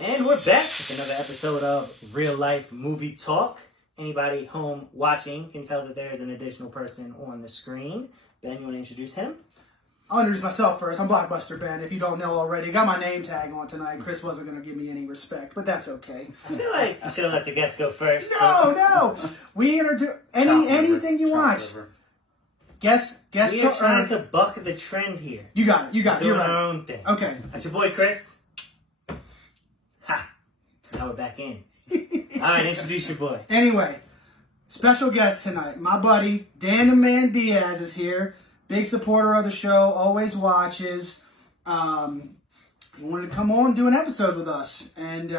And we're back with another episode of Real Life Movie Talk. Anybody home watching can tell that there is an additional person on the screen. Ben, you want to introduce him? I'll introduce myself first. I'm Blockbuster Ben, if you don't know already. Got my name tag on tonight. Chris wasn't going to give me any respect, but that's okay. I feel like you should have let the guest go first. No. We introduce anything you watch. Guess we are trying to buck the trend here. You got it. You're doing right. our own thing. Okay. That's your boy, Chris. Ha! Now we're back in. All right, introduce your boy. Anyway, special guest tonight. My buddy, Dan the Man Diaz is here. Big supporter of the show, always watches. He wanted to come on and do an episode with us. And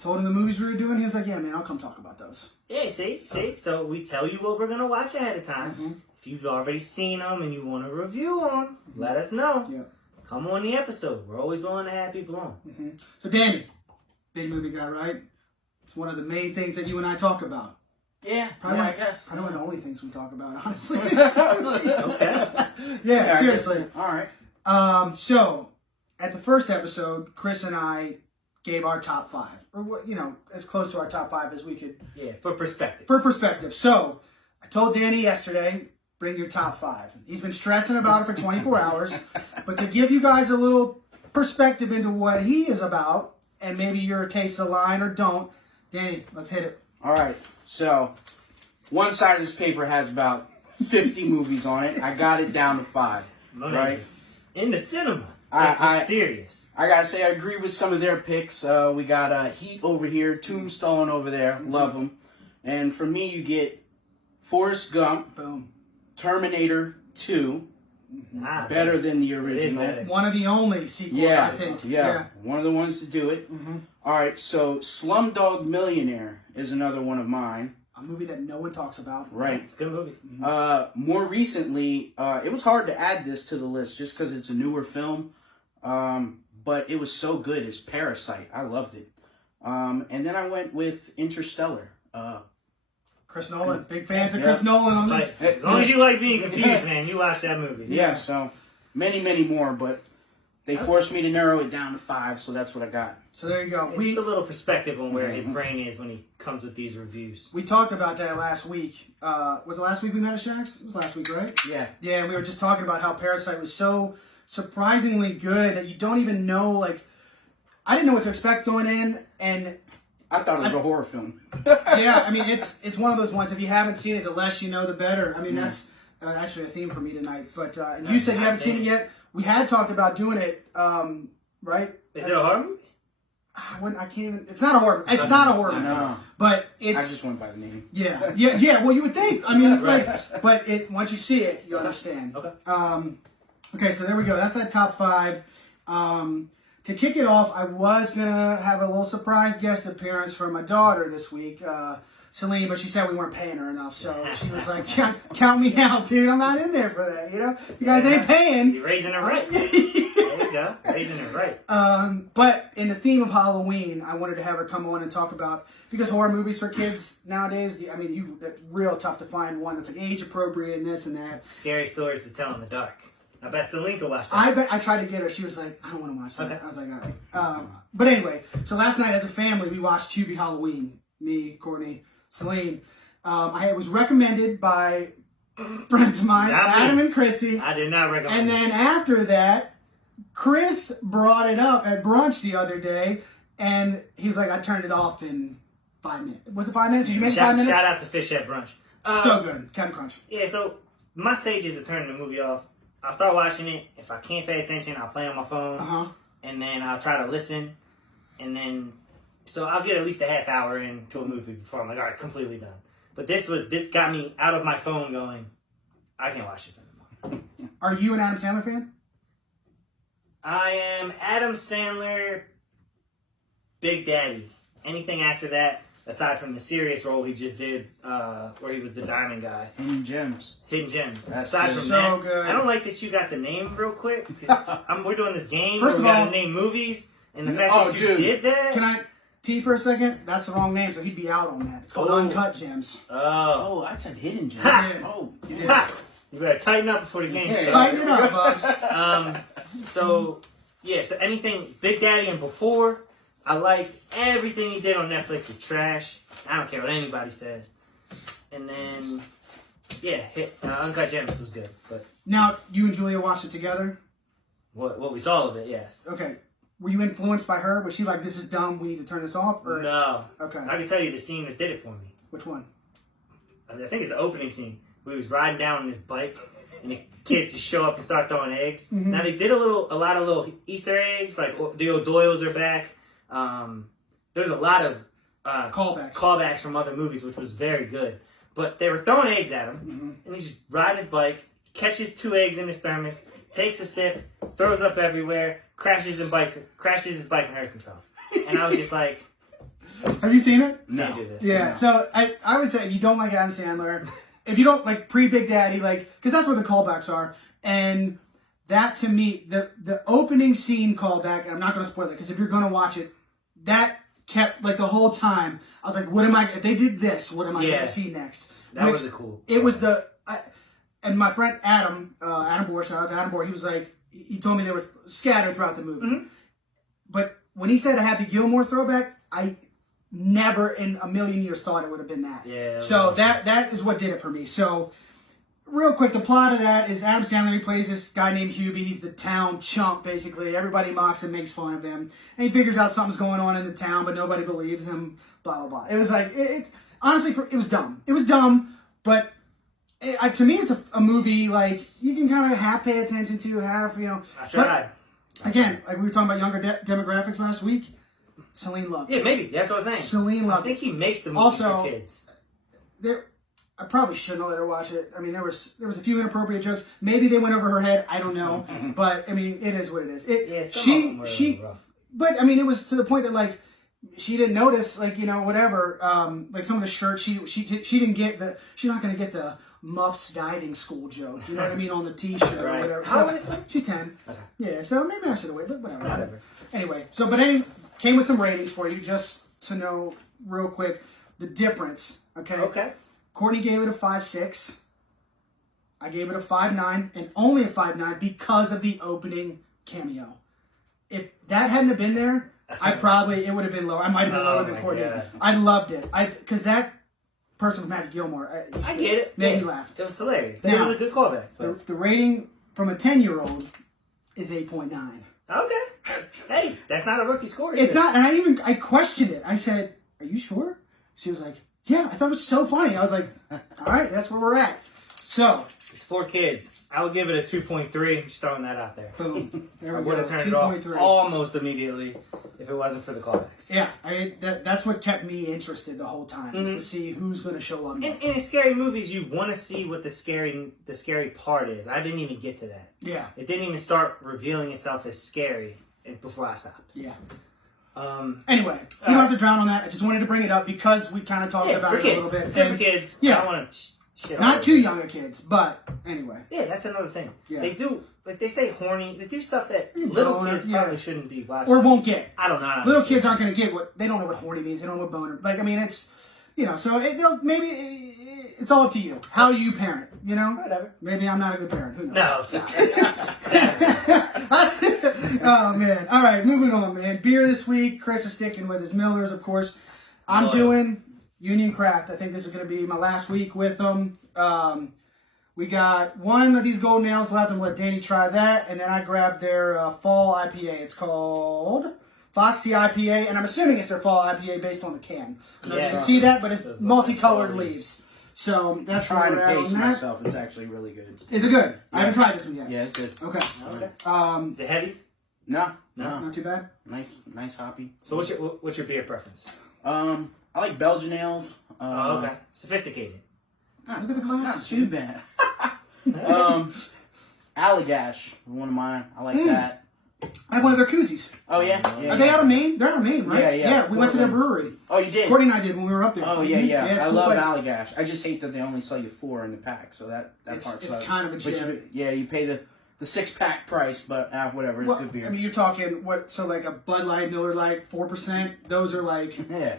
told him the movies we were doing. He was like, yeah, man, I'll come talk about those. Yeah, see? So we tell you what we're going to watch ahead of time. Mm-hmm. If you've already seen them and you want to review them, let us know. Yeah. Come on the episode. We're always willing to have people on. Mm-hmm. So, Danny, big movie guy, right? It's one of the main things that you and I talk about. Yeah, I guess. Probably one of the only things we talk about, honestly. Okay. Yeah, seriously. All right. So, at the first episode, Chris and I gave our top 5. Or, what as close to our top 5 as we could. Yeah, for perspective. So, I told Danny yesterday, bring your top 5. He's been stressing about it for 24 hours. But to give you guys a little perspective into what he is about, and maybe you're a taste of the line or don't, Danny, let's hit it. All right. So, one side of this paper has about 50 movies on it. I got it down to 5. Right? In the cinema. I'm serious. I gotta say, I agree with some of their picks. We got Heat over here, Tombstone over there. Love them. And for me, you get Forrest Gump, Boom. Terminator 2. Better than the original. One of the only sequels, I think. Yeah. One of the ones to do it. Mm-hmm. All right, so Slumdog Millionaire is another one of mine. A movie that no one talks about. Right. It's a good movie. More recently, it was hard to add this to the list just because it's a newer film. But it was so good. It's Parasite. I loved it. And then I went with Interstellar. Chris Nolan. Big fans of Chris Nolan. As long as you like being confused, man, you watch that movie. Yeah, so many more, but they forced me to narrow it down to 5, so that's what I got. So there you go. Just a little perspective on where his brain is when he comes with these reviews. We talked about that last week. Was it last week we met at Shaq's? It was last week, right? Yeah. Yeah, we were just talking about how Parasite was so surprisingly good that you don't even know, I didn't know what to expect going in, and I thought it was a horror film. yeah, I mean, it's one of those ones, if you haven't seen it, the less you know, the better. I mean, that's actually a theme for me tonight. But and you said you haven't seen it yet. We had talked about doing it, right? Is it a horror movie? I can't even. It's not a horror. It's not a horror movie. No. But it's. I just went by the name. Yeah. Well, you would think. I mean, but once you see it, you understand. Okay. Okay, so there we go. That's that top 5. To kick it off, I was gonna have a little surprise guest appearance from my daughter this week, Celine, but she said we weren't paying her enough, so she was like, "Count me out, dude. I'm not in there for that. You guys ain't paying." You're raising it right. There you go, raising it right. But in the theme of Halloween, I wanted to have her come on and talk about, because horror movies for kids nowadays, I mean, it's real tough to find one that's age appropriate and this and that. Scary stories to tell in the dark. I bet Celine could watch that. I tried to get her. She was like, I don't want to watch that. Okay. I was like, all right. But anyway, so last night as a family, we watched Tubi Halloween. Me, Courtney, Celine. I was recommended by friends of mine, Adam and Chrissy. I did not recommend it. And then after that, Chris brought it up at brunch the other day, and he's like, I turned it off in 5 minutes. Was it 5 minutes? Did you make 5 minutes? Shout out to Fish at Brunch. So good. Captain Crunch. Yeah, so my stage is to turn the movie off. I'll start watching it. If I can't pay attention, I'll play on my phone. And then I'll try to listen. And then, so I'll get at least a half hour into a movie before I'm like, all right, completely done. But this got me out of my phone going, I can't watch this anymore. Are you an Adam Sandler fan? I am Adam Sandler, Big Daddy. Anything after that, aside from the serious role he just did, where he was the diamond guy. Hidden Gems. Aside from so that, good. I don't like that you got the name real quick, because we're doing this game First where we of all, gotta name movies, and the fact that you did that. Can I T for a second? That's the wrong name, so he'd be out on that. It's called Uncut Gems. Oh, I said Hidden Gems. Ha! Oh, yeah. You better tighten up before the game starts. Tighten it up, Bubs. So anything Big Daddy and before, I like everything he did on Netflix is trash. I don't care what anybody says. And then, Uncut Gems was good. But Now, you and Julia watched it together? what we saw of it, yes. Okay. Were you influenced by her? Was she like, this is dumb, we need to turn this off? Or? No. Okay. I can tell you the scene that did it for me. Which one? I think it's the opening scene where he was riding down on his bike and the kids just show up and start throwing eggs. Mm-hmm. Now they did a lot of little Easter eggs, like the O'Doyles are back. There's a lot of callbacks from other movies, which was very good. But they were throwing eggs at him, and he's just riding his bike, catches 2 eggs in his thermos, takes a sip, throws up everywhere, crashes his bike and hurts himself. And I was just like, have you seen it? can't do this. Yeah, No. so I would say if you don't like Adam Sandler, if you don't like pre-Big Daddy, because that's where the callbacks are, and that to me, the opening scene callback, and I'm not going to spoil it, because if you're going to watch it, that kept, the whole time, I was like, if they did this, what am I going to see next? That was cool. It was and my friend Adam Bohr, shout out to Adam Bohr, he was like, he told me they were scattered throughout the movie. Mm-hmm. But when he said a Happy Gilmore throwback, I never in a million years thought it would have been that. Yeah. So that is what did it for me. So real quick, the plot of that is Adam Sandler, he plays this guy named Hubie. He's the town chump, basically. Everybody mocks him, makes fun of him. And he figures out something's going on in the town, but nobody believes him, blah, blah, blah. It was like, honestly, it was dumb. It was dumb, but to me, it's a movie, you can kind of half pay attention to, half, I tried. Again, like we were talking about younger demographics last week, Celine loved it. Yeah, maybe. That's what I was saying. Celine loved it. I think he makes the movies Also, for kids. I probably shouldn't have let her watch it. I mean, there was a few inappropriate jokes. Maybe they went over her head. I don't know. But, I mean, it is what it is. Some of them were rough. But, I mean, it was to the point that, she didn't notice, whatever. Some of the shirts, she didn't get she's not going to get the Muffs diving school joke. You know what I mean? On the t-shirt or whatever. How old is she? She's 10. Okay. Yeah, so maybe I should have waited, but whatever. Anyway, came with some ratings for you, just to know real quick the difference. Okay. Courtney gave it a 5.6. I gave it a 5.9, and only a 5.9 because of the opening cameo. If that hadn't have been there, it would have been lower. I might have been lower than Courtney. God. I loved it. Because that person from Happy Gilmore, I get it. Made me laugh. It was hilarious. Now, That was a good callback. The rating from a 10-year-old is 8.9. Okay. Hey, that's not a rookie score either. It's not, and I questioned it. I said, "Are you sure?" She was like, "Yeah, I thought it was so funny." I was like, "All right, that's where we're at." So it's 4 kids. I would give it a 2.3. Just throwing that out there. Boom. There I we would go. have turned it off 2.3. almost immediately if it wasn't for the callbacks. Yeah, that's what kept me interested the whole time, is to see who's going to show up. And in scary movies, you want to see what the scary part is. I didn't even get to that. Yeah. It didn't even start revealing itself as scary before I stopped. Yeah. Anyway, you don't have to drown on that. I just wanted to bring it up because we kind of talked about it a little bit. It's good for kids. Yeah. I don't want to shit Not all too over young of kids, but anyway. Yeah, that's another thing. Yeah. They do, they say horny. They do stuff that You little know, kids yeah. probably shouldn't be watching. Or won't get. I don't know. Little kids aren't going to get they don't know what horny means. They don't know what boner. It's, so maybe it's all up to you. How you parent, Whatever. Maybe I'm not a good parent. Who knows? No, stop. Oh, man. All right, moving on, man. Beer this week. Chris is sticking with his Millers, of course. I'm doing Union Craft. I think this is going to be my last week with them. We got one of these gold nails left. I'm going to let Danny try that. And then I grabbed their fall IPA. It's called Foxy IPA. And I'm assuming it's their fall IPA based on the can. You can see that, but it's multicolored leaves. So that's I'm trying to where we're at pace on that. myself. It's actually really good. Is it good? I haven't tried this one yet. Yeah, it's good. Okay. Is it heavy? No. Not too bad. Nice hoppy. So what's your beer preference? I like Belgian ales. Okay. Sophisticated. Look at the glasses. Not too bad. Allagash, one of mine. I like that. I have one of their koozies. Oh yeah. Are they out of Maine? They're out of Maine, right? Yeah. We went to their brewery. Oh, you did? Courtney and I did when we were up there. Oh yeah. it's I cool love place. Allagash. I just hate that they only sell you 4 in the pack, so that part It's sucks. kind of a But gem. you pay the 6-pack price, but whatever. It's good beer. I mean, you're talking so like a Bud Light, Miller Lite, 4%. Those are like yeah.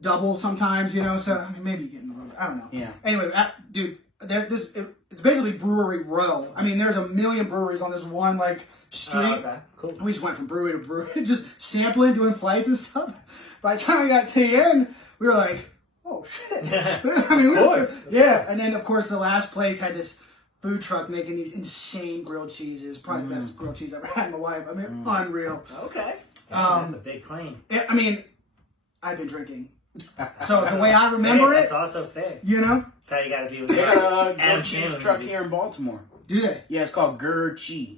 double sometimes, So I mean, maybe you're getting a little. I don't know. Yeah. Anyway, dude, it's basically Brewery Row. I mean, there's a million breweries on this one like street. Okay, cool. We just went from brewery to brewery, just sampling, doing flights and stuff. By the time we got to the end, we were like, "Oh shit!" I mean, of course. And then of course the last place had this food truck making these insane grilled cheeses. Probably the best grilled cheese I've ever had in my life. I mean, unreal. Okay, that's a big claim. I mean, I've been drinking. So the way I remember That's also fair. you know, That's how you gotta be with They got a Adam grilled cheese Sandler truck movies. here in Baltimore. do they? Yeah, it's called Gurchi.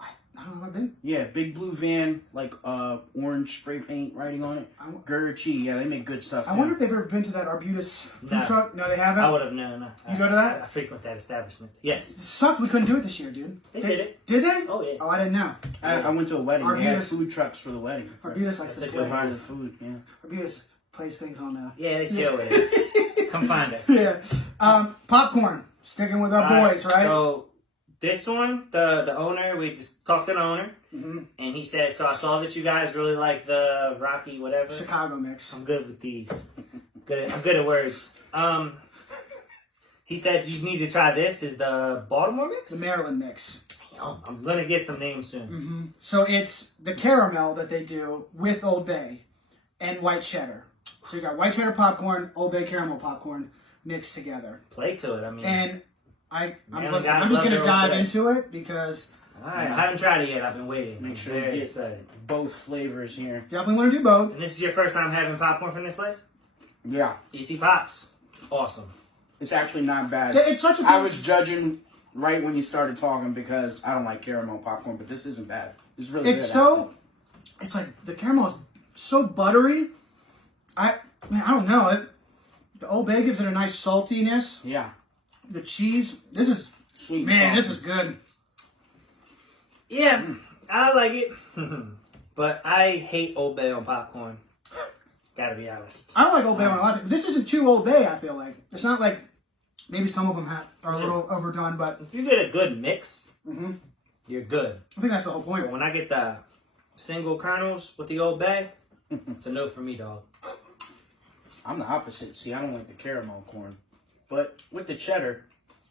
I don't know. I've been. Yeah, big blue van, like orange spray paint writing on it. Gurchi. Yeah, they make good stuff. I wonder if they've ever been to that Arbutus food No. truck. No, they haven't. I would have known. You go to that? I frequent that establishment. Yes. It sucked. We couldn't do it this year, dude. They did it. Did they? Oh, yeah. Oh, I didn't know. I went to a wedding. They had Arbutus. food trucks for the wedding. Arbutus likes That's to a play. good Provided the food. Yeah. Arbutus plays things on. Yeah, they chill with it. Come find us. Yeah. Popcorn. Sticking with our boys, right? So this one, the owner, we just talked to the owner, and he said, "So I saw that you guys really like the Rocky whatever. Chicago mix. I'm good with these. I'm good at words. He said you need to try this. Is the Baltimore mix? The Maryland mix. Damn, I'm gonna get some names soon. So it's the caramel that they do with Old Bay and white cheddar. So you got white cheddar popcorn, Old Bay caramel popcorn mixed together. Play to it. I mean, And I'm guys just love going to their Old dive Bay. into it because all right, I haven't tried it yet. I've been waiting. Make I'm sure you very get excited. both flavors here. definitely want to do both. And this is your first time having popcorn from this place? Yeah, EC Pops. Awesome. it's actually not bad. It's such a good... I was judging right when you started talking because I don't like caramel popcorn, but this isn't bad. It's really good. It's so... It's like the caramel is so buttery. I don't know. The Old Bay gives it a nice saltiness. Yeah. The cheese... This is... Sweet. Man, this saucy. is good. Yeah, I like it. But I hate Old Bay on popcorn. Gotta be honest. I don't like Old Bay on a lot of things. This isn't too Old Bay, I feel like. It's not like... Maybe some of them are a little overdone, but If you get a good mix, you're good. I think that's the whole point. But when I get the single kernels with the Old Bay, it's a no for me, dog. I'm the opposite. See, I don't like the caramel corn. But with the cheddar,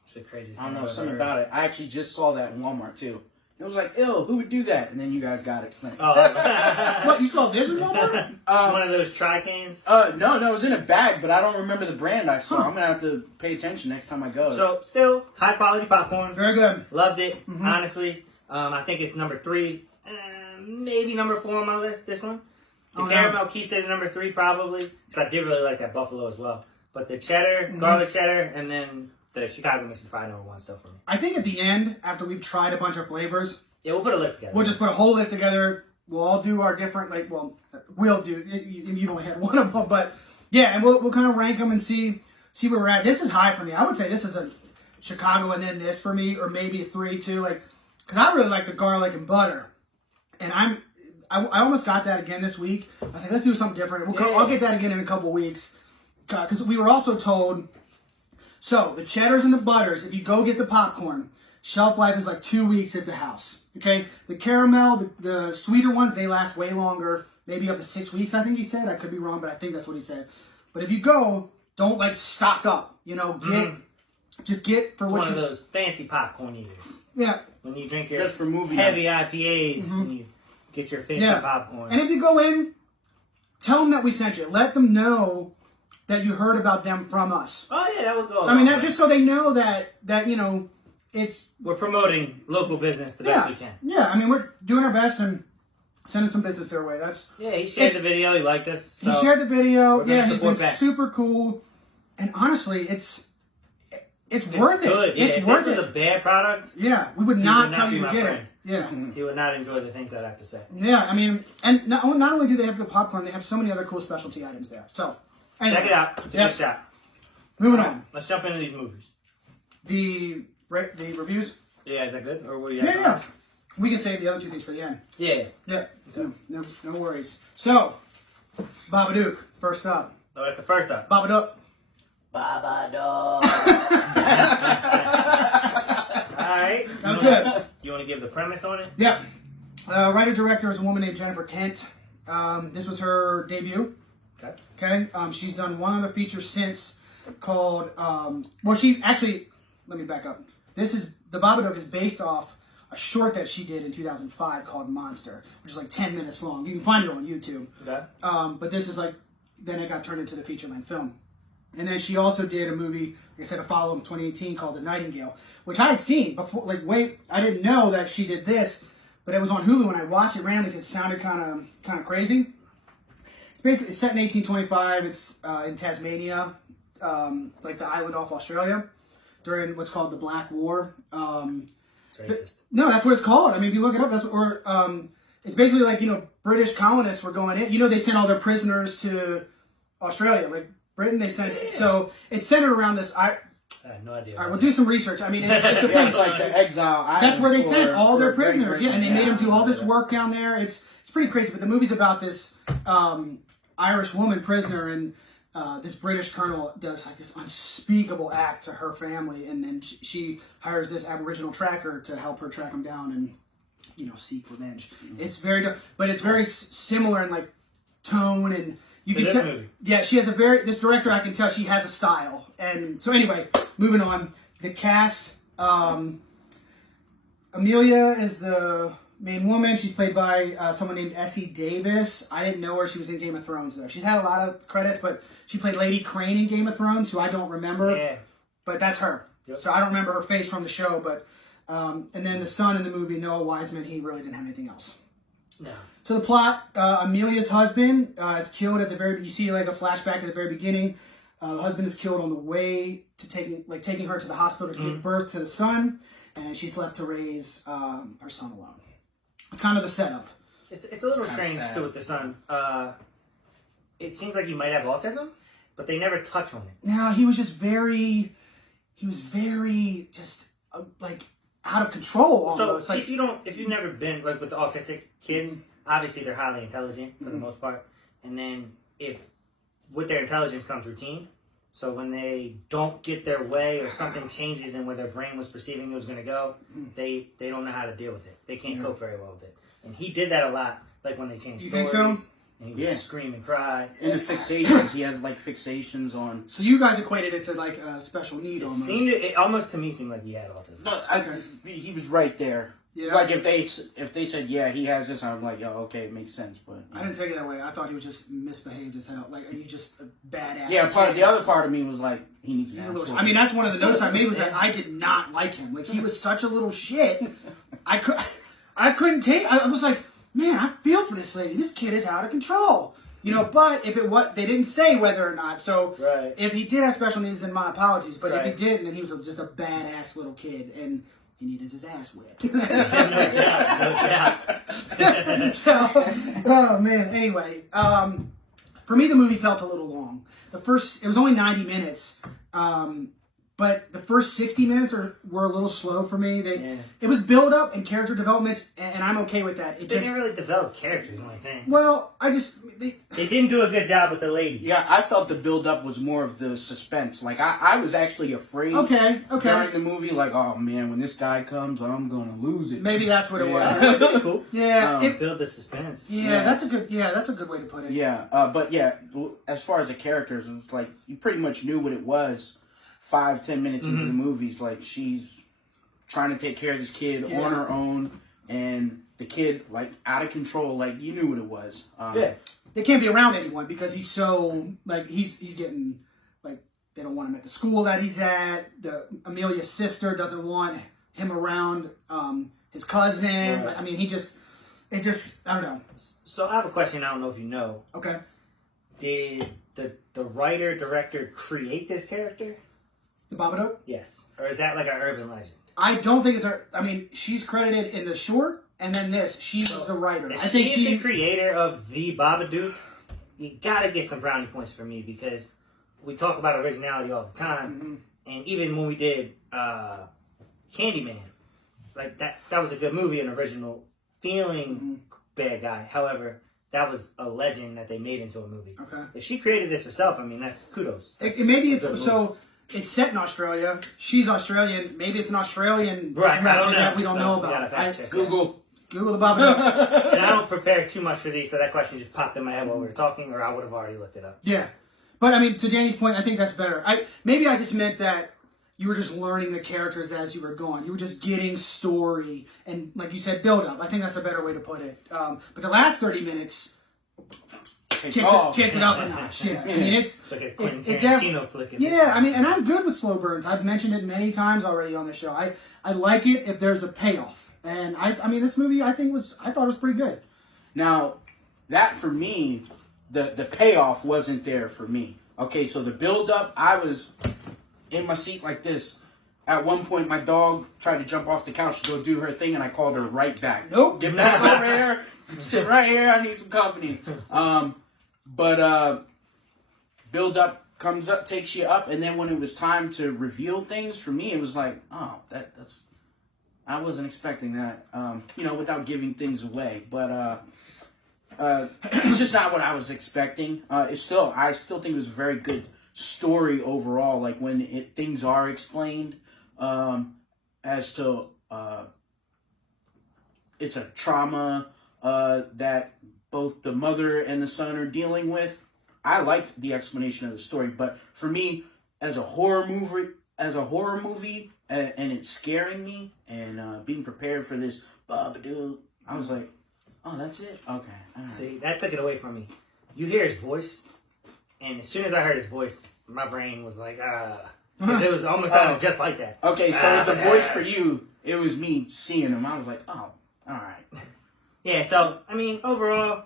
It's the craziest I don't thing know, I've something ever heard. about it. I actually just saw that in Walmart, too. It was like, ew, who would do that? And then you guys got it. Oh, What, you saw this in Walmart? one of those tri-cans. No, it was in a bag, but I don't remember the brand I saw. Huh. I'm going to have to pay attention next time I go. So, still, high quality popcorn. Very good. Loved it, honestly. I think it's number 3, maybe number 4 on my list, this one. The caramel keeps it at number 3, probably. Because I did really like that buffalo as well. But the cheddar, garlic cheddar, and then the Chicago mix is probably number 1 still for me. I think at the end, after we've tried a bunch of flavors, Yeah, we'll put a list together. we'll just put a whole list together. We'll all do our different, we'll do. You only had one of them, but yeah, and we'll kind of rank them and see where we're at. This is high for me. I would say this is a Chicago and then this for me, or maybe a 3 too. Because I really like the garlic and butter, and I almost got that again this week. I was like, let's do something different. I'll get that again in a couple weeks because we were also told. So the cheddars and the butters, if you go get the popcorn, shelf life is like 2 weeks at the house. Okay, the caramel, the sweeter ones, they last way longer, maybe up to 6 weeks. I think he said. I could be wrong, but I think that's what he said. But if you go, don't stock up. Just get for what one you. of those fancy popcorn eaters. Yeah, When you drink your Just for movie heavy IPAs and you get your fancy yeah. popcorn. And if you go in, tell them that we sent you. Let them know that you heard about them from us. Oh yeah, that would go. I mean, that just so they know that it's. We're promoting local business the best we can. Yeah, I mean, we're doing our best and sending some business their way. He shared the video. He liked us. So He shared the video. we're gonna Yeah, he's been support back. super cool. And honestly, it's worth good. it. Yeah, It's if worth this was it. a bad product, Yeah, we would would not not tell be you to my get friend. it. Yeah. he would not enjoy the things I'd have to say. Yeah, I mean, and not only do they have the popcorn, they have so many other cool specialty items there. So, anyway, Check it out. Take Yep. a shot. Moving on. Let's jump into these movies. The reviews. Yeah, is that good? Or were you? Yeah. We can save the other 2 things for the end. Yeah. Yeah. No worries. So, Babadook, first up. Oh, that's the first up. Babadook. Babadook. All right. That was good. You want to give the premise on it? Yeah. Writer-director is a woman named Jennifer Kent. This was her debut. Okay. Okay. She's done one other feature since called, she actually let me back up. The Babadook is based off a short that she did in 2005 called Monster, which is like 10 minutes long. You can find it on YouTube. Okay. But this is like, then it got turned into the feature-length film. And then she also did a movie, like I said, a follow-up in 2018 called The Nightingale, which I had seen before. I didn't know that she did this, but it was on Hulu and I watched it randomly because it sounded kind of crazy. It's set in 1825. It's in Tasmania, like the island off Australia, during what's called the Black War. It's racist. No, that's what it's called. I mean, if you look it up, it's basically like, British colonists were going in. They sent all their prisoners to Australia, like Britain. They sent so it's centered around this. I have no idea. All right, we'll do some research. I mean, it's a place. It's like the exile island. That's where they sent all their prisoners. Great And they made them do all this work down there. It's pretty crazy. But the movie's about this Irish woman prisoner, and this British colonel does like this unspeakable act to her family, and then she hires this Aboriginal tracker to help her track them down and seek revenge. It's very, but it's very similar in like tone, and you can tell. Yeah, she has this director, I can tell she has a style. And so anyway, moving on. The cast. Amelia is the main woman. She's played by someone named Essie Davis. I didn't know her. She was in Game of Thrones, though. She's had a lot of credits, but she played Lady Crane in Game of Thrones, who I don't remember. Yeah. But that's her. Yep. So I don't remember her face from the show. But and then the son in the movie, Noah Wiseman, he really didn't have anything else. No. So the plot, Amelia's husband is killed at the very... You see like a flashback at the very beginning. The husband is killed on the way to taking her to the hospital to give birth to the son. And she's left to raise her son alone. It's kind of the setup. It's a little strange too with the son. It seems like he might have autism, but they never touch on it. No, he was very just like out of control almost. So if you've never been like with autistic kids, obviously they're highly intelligent for the most part, and then if with their intelligence comes routine. So when they don't get their way or something changes in where their brain was perceiving it was going to go, they don't know how to deal with it. They can't cope very well with it. And he did that a lot, like when they changed stories. You think so? And he would scream and cry. And the fixations. He had like fixations on... So you guys equated it to like a special need almost. It almost to me seemed like he had autism. No, he was right there. Yeah. Like if they said, yeah, he has this, I'm like, okay, it makes sense. But I didn't take it that way. I thought he was just misbehaved as hell. Like, are you just a badass? Yeah, the other part of me was like, he needs an ass. I mean, that's one of the notes I made was that I did not like him. Like, he was such a little shit. I couldn't take. I was like, man, I feel for this lady. This kid is out of control. But if they didn't say whether or not. So if he did have special needs, then my apologies. But if he didn't, then he was just a badass little kid, and he needed his ass whipped. So, oh man. Anyway, for me, the movie felt a little long. It was only 90 minutes. But the first 60 minutes were a little slow for me. It was build up and character development, and I'm okay with that. They didn't really develop characters, the only thing. Well, they didn't do a good job with the lady. Yeah, I felt the build up was more of the suspense. Like I was actually afraid. Okay. During the movie, like, oh man, when this guy comes, I'm gonna lose it. Maybe that's what it was. That's pretty cool. Yeah, build the suspense. Yeah, that's a good way to put it. Yeah, but yeah, as far as the characters, it was like you pretty much knew what it was. 5-10 minutes into the movies, like she's trying to take care of this kid on her own, and the kid like out of control. Like you knew what it was. They can't be around anyone because he's so like he's getting like they don't want him at the school that he's at. Amelia's sister doesn't want him around his cousin. Right. I mean, I don't know. So I have a question. I don't know if you know. Okay. Did the writer director create this character? The Babadook? Yes. Or is that like an urban legend? I don't think it's her. I mean, she's credited in the short, and then this. She's the writer. I think she's the creator of the Babadook. You gotta get some brownie points for me because we talk about originality all the time, and even when we did Candyman, like that was a good movie, an original feeling bad guy. However, that was a legend that they made into a movie. Okay. If she created this herself, I mean, that's kudos. Maybe it's so. It's set in Australia. She's Australian. Maybe it's an Australian right. I don't know. That we don't know about. Google the Babadook. And I don't prepare too much for these, so that question just popped in my head while we were talking, or I would have already looked it up. Yeah, but I mean, to Danny's point, I think that's better. Maybe I just meant that you were just learning the characters as you were going. You were just getting story and, like you said, build up. I think that's a better way to put it. But the last 30 minutes kicked it up a notch. Yeah, I mean it's like a Quentin Tarantino flick. Yeah, I mean, and I'm good with slow burns. I've mentioned it many times already on the show. I like it if there's a payoff, and I mean, this movie I thought it was pretty good. Now, that for me, the payoff wasn't there for me. Okay, so the build up, I was in my seat like this. At one point, my dog tried to jump off the couch to go do her thing, and I called her right back. Nope. Get back over here. Sit right here. I need some company. But build up comes up, takes you up, and then when it was time to reveal things, for me, it was like, oh, that's I wasn't expecting that. Without giving things away, but it's just not what I was expecting. I still think it was a very good story overall. Like when things are explained, as to it's a trauma that both the mother and the son are dealing with. I liked the explanation of the story, but for me, as a horror movie, and it's scaring me, and being prepared for this Babadook, I was like, oh, that's it? Okay. All right. See, that took it away from me. You hear his voice, and as soon as I heard his voice, my brain was like, because it was almost just like that. Okay, so the voice for you, it was me seeing him. I was like, oh, all right. Yeah, so, I mean, overall,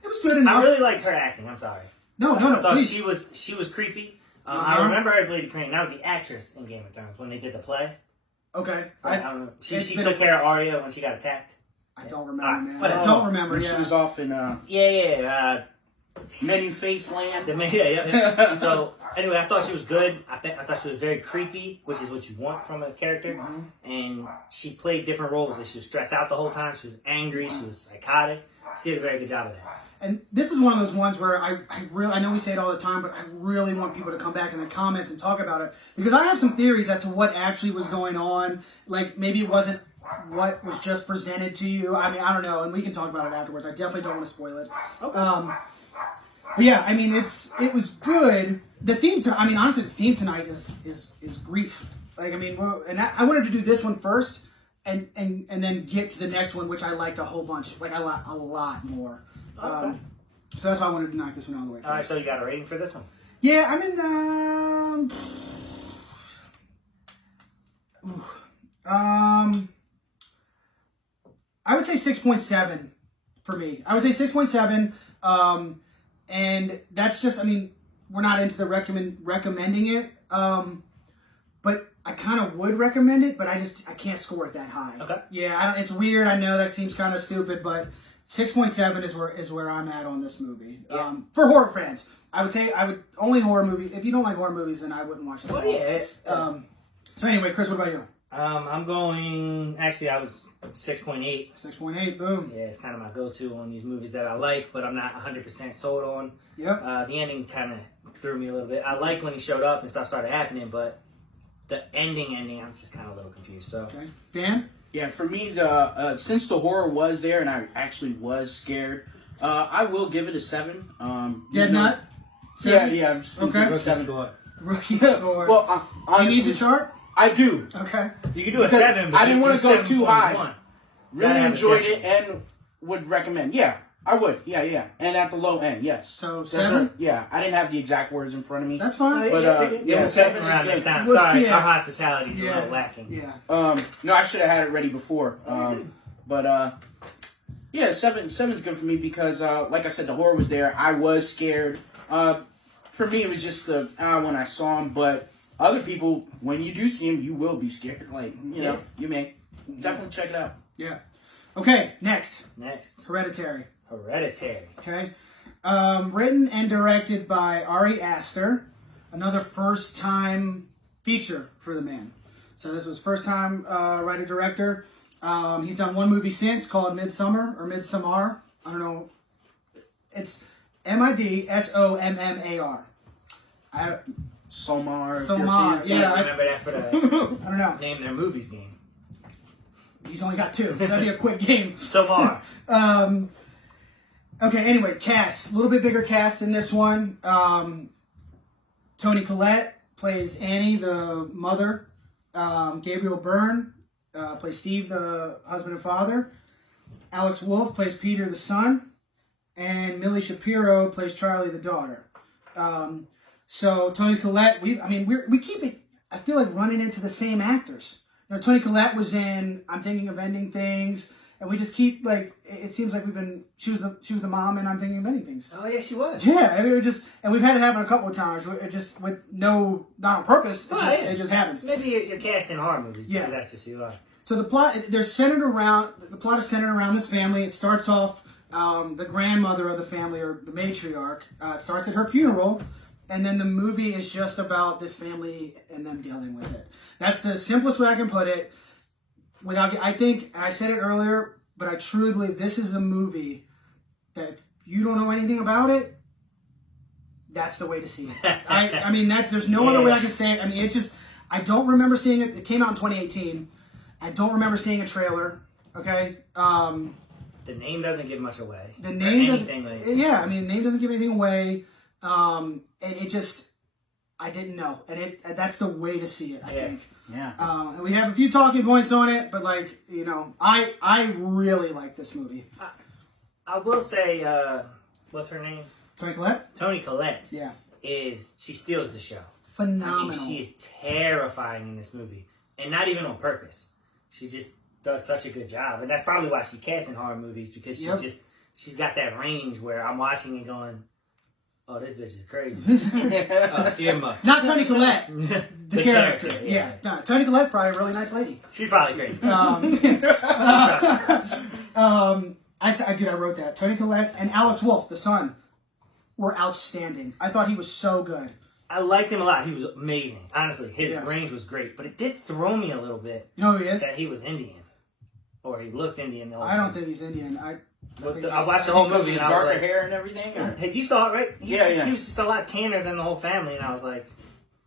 it was good enough. I really liked her acting. I'm sorry. No, I thought please. she was creepy. I remember her as Lady Crane. That was the actress in Game of Thrones when they did the play. Okay. So I don't know. She took care of Arya when she got attacked. I don't remember, man. Whatever. I don't remember, When she was off in Many Face Land. Yeah. So, anyway, I thought she was good. I thought she was very creepy, which is what you want from a character. Mm-hmm. And she played different roles. Like she was stressed out the whole time. She was angry. She was psychotic. She did a very good job of that. And this is one of those ones where I know we say it all the time, but I really want people to come back in the comments and talk about it. Because I have some theories as to what actually was going on. Like, maybe it wasn't what was just presented to you. I mean, I don't know. And we can talk about it afterwards. I definitely don't want to spoil it. Okay. But yeah, I mean, it was good. The theme, honestly, the theme tonight is grief. Like, I mean, I wanted to do this one first, and then get to the next one, which I liked a whole bunch, like a lot more. Okay. So that's why I wanted to knock this one out of the way. All right, so you got a rating for this one? Yeah, I'm in I would say 6.7 for me. I would say 6.7. And that's just, I mean, we're not into the recommending it. But I kind of would recommend it, but I can't score it that high. Okay. Yeah, it's weird. I know that seems kind of stupid, but 6.7 is where I'm at on this movie. Yeah. For horror fans, I would say only horror movie. If you don't like horror movies, then I wouldn't watch it. Well, yeah. So anyway, Chris, what about you? I'm going. Actually, I was 6.8. 6.8. Boom. Yeah, it's kind of my go-to on these movies that I like, but I'm not 100% sold on. Yep. The ending kind of threw me a little bit. I liked when he showed up and stuff started happening, but the ending, I'm just kind of a little confused. So, okay, Dan. Yeah, for me, since the horror was there and I actually was scared, I will give it a 7. Dead Nut? Yeah. I'm just okay. Rookie score. Rookie score. Well, honestly, you need the chart? I do. Okay. You can do a 7, but I didn't want to go too high. 1. Really enjoyed it and would recommend. Yeah, I would. Yeah. And at the low end, yes. So 7? Right. Yeah, I didn't have the exact words in front of me. That's fine. But, we'll 7 around next time. Sorry, yeah. our hospitality is a little lacking. Yeah. No, I should have had it ready before. But yeah, 7's good for me because, like I said, the horror was there. I was scared. For me, it was just when I saw him. But other people, when you do see him, you will be scared. Like, you may definitely check it out. Yeah. Okay, next. Hereditary. Okay. Written and directed by Ari Aster. Another first-time feature for the man. So this was first-time writer-director. He's done one movie since called Midsommar. I don't know. It's Midsommar. Somar. Yeah, I remember that for the I don't know. Name their movies game. He's only got 2, so that'd be a quick game. Somar. Okay, anyway, cast. A little bit bigger cast in this one. Toni Collette plays Annie, the mother. Gabriel Byrne plays Steve, the husband and father. Alex Wolff plays Peter, the son. And Millie Shapiro plays Charlie, the daughter. So Toni Collette, we keep it, I feel like, running into the same actors. You know, Toni Collette was in I'm Thinking of Ending Things. And we just keep, like, it seems like she was the mom in I'm Thinking of Ending Things. Oh, yeah, she was. Yeah, I mean, and we've had it happen a couple of times. It just, not on purpose, it just happens. Maybe you're casting horror movies because that's just who you are. So the plot is centered around this family. It starts off, the grandmother of the family, or the matriarch, it starts at her funeral, and then the movie is just about this family and them dealing with it. That's the simplest way I can put it. I think, and I said it earlier, but I truly believe this is a movie that if you don't know anything about it, that's the way to see it. I mean, there's no other way I can say it. I mean, I don't remember seeing it. It came out in 2018. I don't remember seeing a trailer. Okay. The name doesn't give much away. The name doesn't. The name doesn't give anything away. And I didn't know, and that's the way to see it. I think. Yeah. And we have a few talking points on it, but I really like this movie. I will say, what's her name? Toni Collette. Toni Collette. Yeah. She steals the show. Phenomenal. I mean, she is terrifying in this movie, and not even on purpose. She just does such a good job, and that's probably why she casts in horror movies, because she's got that range where I'm watching and going, oh, this bitch is crazy. Earmuffs. Not Toni Collette. The character. Yeah. No, Toni Collette, probably a really nice lady. She's probably crazy. I wrote that. Toni Collette and Alex Wolff, the son, were outstanding. I thought he was so good. I liked him a lot. He was amazing. Honestly, his range was great. But it did throw me a little bit. You know who he is? That he was Indian. Or he looked Indian. I don't think he's Indian. I watched the whole movie and I was darker like, hair and everything. Hey, you saw it, right? He was just a lot tanner than the whole family, and I was like,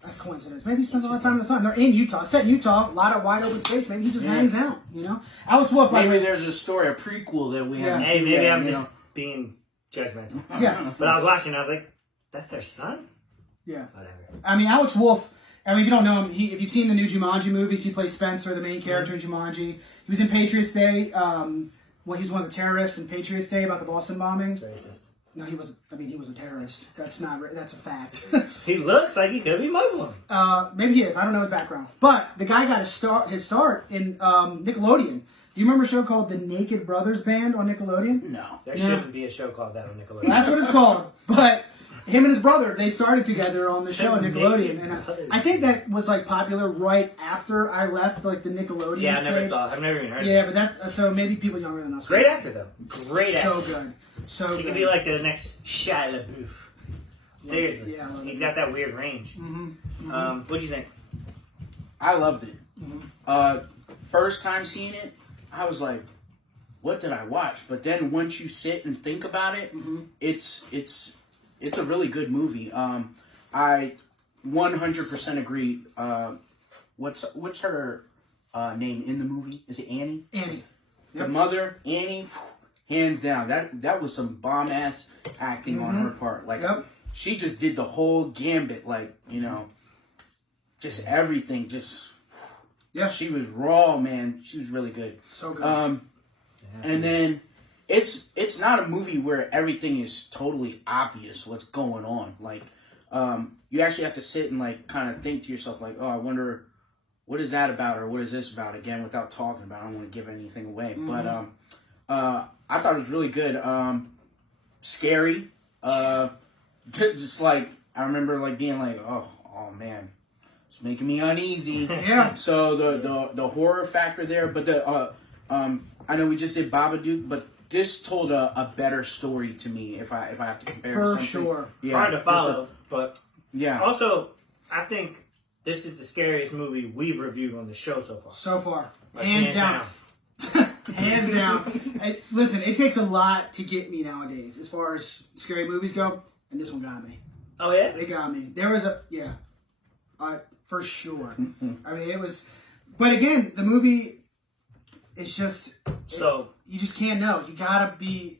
that's coincidence. Maybe he spends a lot of time in the sun. They're in Utah. Set in Utah, a lot of wide open space. Maybe he just hangs out. You know, Alex Wolff. Maybe there's a story, a prequel that we have. Hey, maybe I'm just being judgmental. Yeah. But I was watching, and I was like, that's their son. Yeah. Whatever. I mean, Alex Wolff. I mean, if you don't know him, if you've seen the new Jumanji movies, he plays Spencer, the main character in Jumanji. He was in Patriots Day. He's one of the terrorists in Patriots Day about the Boston bombings. Racist. No, he was. I mean, he was a terrorist. That's a fact. He looks like he could be Muslim. Maybe he is. I don't know his background. But the guy got his start in Nickelodeon. Do you remember a show called The Naked Brothers Band on Nickelodeon? No. There shouldn't be a show called that on Nickelodeon. Well, that's what it's called. But him and his brother, they started together on the show on Nickelodeon. And I think that was like popular right after I left like the Nickelodeon Yeah, I stage. never saw it. I've never even heard of it. Yeah, but that's so maybe people younger than us. Great actor though. Great actor. So good. So He good. could be like the next Shia LaBeouf. Seriously. Yeah, He's got that weird range. What'd you think? I loved it. First time seeing it, I was like, what did I watch? But then once you sit and think about it, it's a really good movie. I 100% agree. What's her name in the movie? Is it Annie? Annie. The mother, Annie, hands down. That was some bomb ass acting on her part. Like she just did the whole gambit. Like just everything. She was raw, man. She was really good. So good. And then it's not a movie where everything is totally obvious what's going on. Like you actually have to sit and like kind of think to yourself like, oh, I wonder what is that about or what is this about, again, without talking about it. I don't want to give anything away. But I thought it was really good. Scary. Just like I remember like being like, oh man, it's making me uneasy. Yeah. So the horror factor there, but I know we just did Babadook, but this told a better story to me if I have to compare For something. sure. Yeah, Hard to follow, but yeah. Also, I think this is the scariest movie we've reviewed on the show so far. So far. Like, hands down. Hands down. Listen, it takes a lot to get me nowadays as far as scary movies go, and this one got me. Oh, yeah? It got me. There was for sure. I mean, it was, but again, the movie, it's just, you just can't know. You gotta be.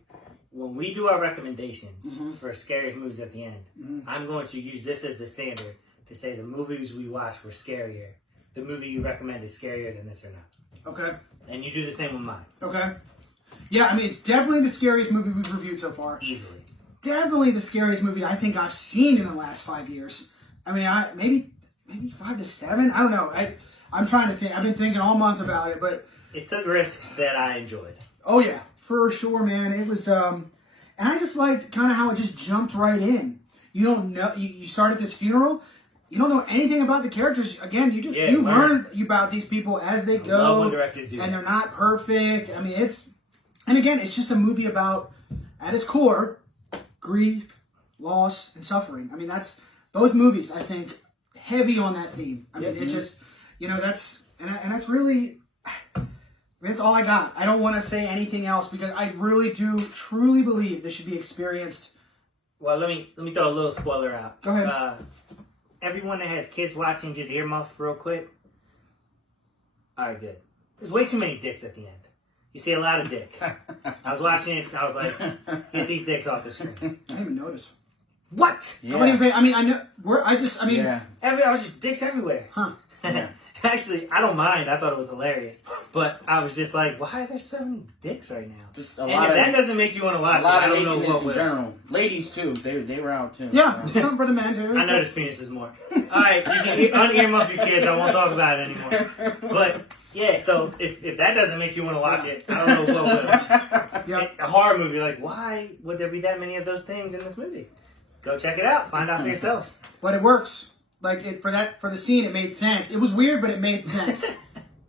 When we do our recommendations for scariest movies at the end, I'm going to use this as the standard to say the movies we watched were scarier the movie you recommend is scarier than this or not. Okay. And you do the same with mine. Okay. Yeah, I mean, it's definitely the scariest movie we've reviewed so far. Easily. Definitely the scariest movie I think I've seen in the last 5 years. I mean, maybe 5 to 7. I don't know. I'm trying to think. I've been thinking all month about it, but it took risks that I enjoyed. Oh yeah, for sure, man. It was, and I just liked kind of how it just jumped right in. You don't know. You start at this funeral. You don't know anything about the characters. Again, you learn about these people as they go. Love when directors do and they're not perfect. I mean, and again, it's just a movie about, at its core, grief, loss, and suffering. I mean, that's both movies, I think, heavy on that theme. I mean, it just, that's really, that's all I got. I don't want to say anything else because I really do truly believe this should be experienced. Well, let me throw a little spoiler out. Go ahead. Everyone that has kids watching, just earmuff real quick. All right, good. There's way too many dicks at the end. You see a lot of dick. I was watching it, and I was like, get these dicks off the screen. I didn't even notice. What? Yeah. I mean, I know. I was just dicks everywhere. Huh. Yeah. Actually, I don't mind. I thought it was hilarious. But I was just like, why are there so many dicks right now? Just a and lot if that doesn't make you want to watch it, I don't know what in will. general. Ladies, too. They were out, too. Yeah, something for the men, too. I notice penises more. All right, you can unearmuff your kids. I won't talk about it anymore. But, yeah, so if that doesn't make you want to watch it, I don't know what will. Yeah. A horror movie, like, why would there be that many of those things in this movie? Go check it out. Find out for yourselves. But it works. Like, for the scene, it made sense. It was weird, but it made sense.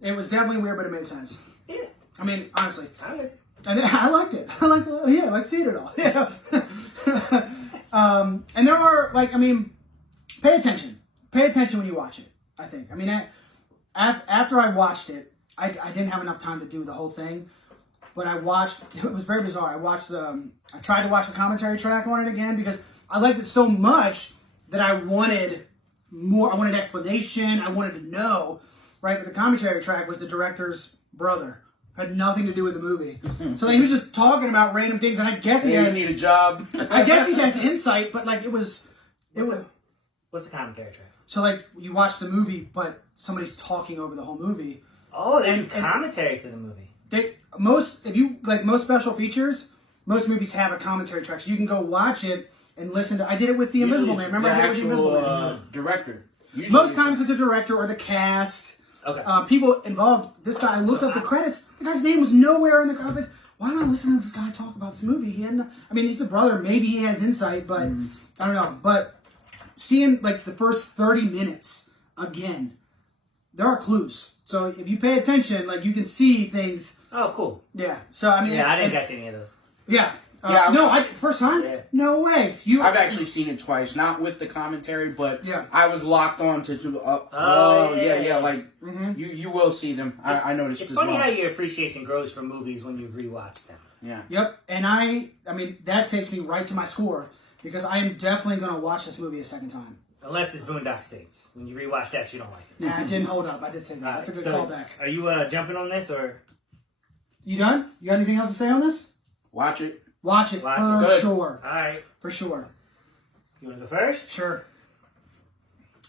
It was definitely weird, but it made sense. Yeah. I mean, honestly. I like it. And I liked it. I like seeing it all. Yeah. And there are, pay attention. Pay attention when you watch it, I think. I mean, after I watched it, I didn't have enough time to do the whole thing. But it was very bizarre. I tried to watch the commentary track on it again because I liked it so much that I wanted more. I wanted explanation. I wanted to know, right? But the commentary track was the director's brother. Had nothing to do with the movie. So he was just talking about random things, and I guess you need a job. I guess he has insight, but it was. What's the commentary track? So you watch the movie, but somebody's talking over the whole movie. Oh, they do commentary to the movie. Most special features, most movies have a commentary track, so you can go watch it and listen to. I did it with The Invisible Man. Remember, I did it with The Invisible Man. Director. Usually Most times it's a director or the cast. Okay. People involved. This guy, I looked up the credits. The guy's name was nowhere in the credits. I was like, why am I listening to this guy talk about this movie? He's the brother. Maybe he has insight, but I don't know. But seeing the first 30 minutes again, there are clues. So if you pay attention, you can see things. Oh, cool. Yeah. So I mean, I didn't catch any of those. Yeah. First time? Yeah. No way. I've actually seen it twice, not with the commentary, but yeah. I was locked on to. You will see them. I noticed. It's as funny well. how your appreciation grows for movies when you rewatch them. Yeah. Yep. And I mean, that takes me right to my score because I am definitely going to watch this movie a second time. Unless it's Boondock Saints. When you rewatch that, you don't like it. Nah, it didn't hold up. I did say that. That's a good callback. Are you jumping on this or? You done? You got anything else to say on this? Watch it. Watch it for sure. All right. For sure. You want to go first? Sure.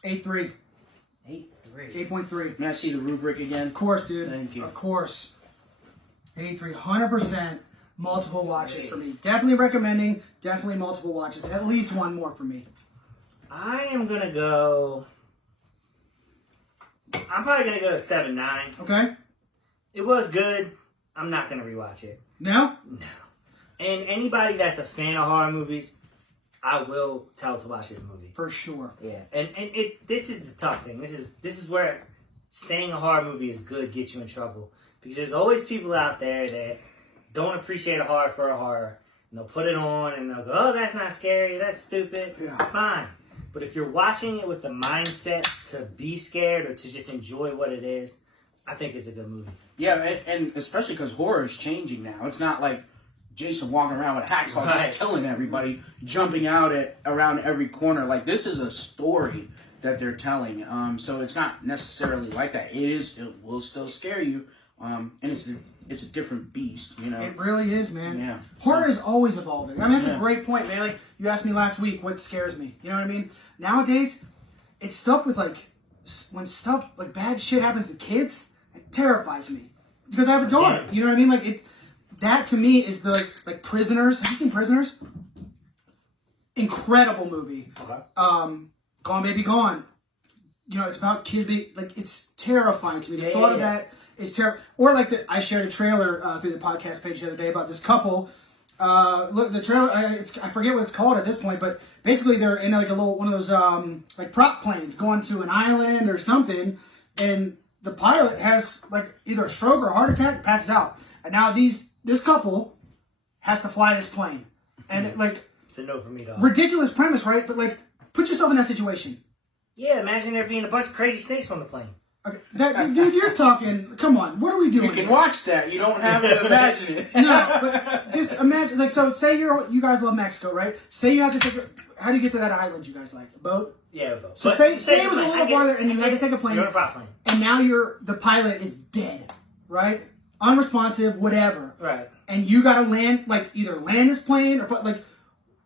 8.3. 8.3. 8.3. May I see the rubric again? Of course, dude. Thank you. Of course. 8.3. 100% multiple watches for me. Definitely recommending. Definitely multiple watches. At least one more for me. I am going to go... I'm probably going to go to 7.9. Okay. It was good. I'm not going to rewatch it. No? No. And anybody that's a fan of horror movies, I will tell to watch this movie. For sure. Yeah. And this is the tough thing. This is where saying a horror movie is good gets you in trouble. Because there's always people out there that don't appreciate a horror for a horror. And they'll put it on and they'll go, oh, that's not scary. That's stupid. Yeah. Fine. But if you're watching it with the mindset to be scared or to just enjoy what it is, I think it's a good movie. Yeah, and especially because horror is changing now. It's not like Jason walking around with a hacksaw just killing everybody, jumping out around every corner. This is a story that they're telling. So it's not necessarily like that. It will still scare you. And it's a different beast, It really is, man. Yeah. Horror is always evolving. I mean, that's a great point, man. You asked me last week what scares me. You know what I mean? Nowadays, it's stuff with when stuff like bad shit happens to kids, it terrifies me because I have a daughter. You know what I mean? Like that to me is the like Prisoners. Have you seen Prisoners? Incredible movie. Okay. Gone Baby Gone. You know, it's about kids being like it's terrifying to me. The thought of that is terrible. Or like I shared a trailer through the podcast page the other day about this couple. Look, the trailer. I forget what it's called at this point, but basically they're in like a little one of those like prop planes going to an island or something, and the pilot has like either a stroke or a heart attack, passes out, and now this couple has to fly this plane, and it's a no for me, dog. Ridiculous premise, right? But like, put yourself in that situation. Yeah, imagine there being a bunch of crazy snakes on the plane. Okay, dude, you're talking. Come on, what are we doing? You can watch that. You don't have to imagine it. No, but just imagine. Like, so say you guys love Mexico, right? Say you have to take. How do you get to that island you guys like? A boat? Yeah, a boat. So say it was a little farther, and you had to take a plane. You're on a prop plane. And now the pilot is dead, right? Unresponsive, whatever. Right. And you got to land, like either land this plane or like.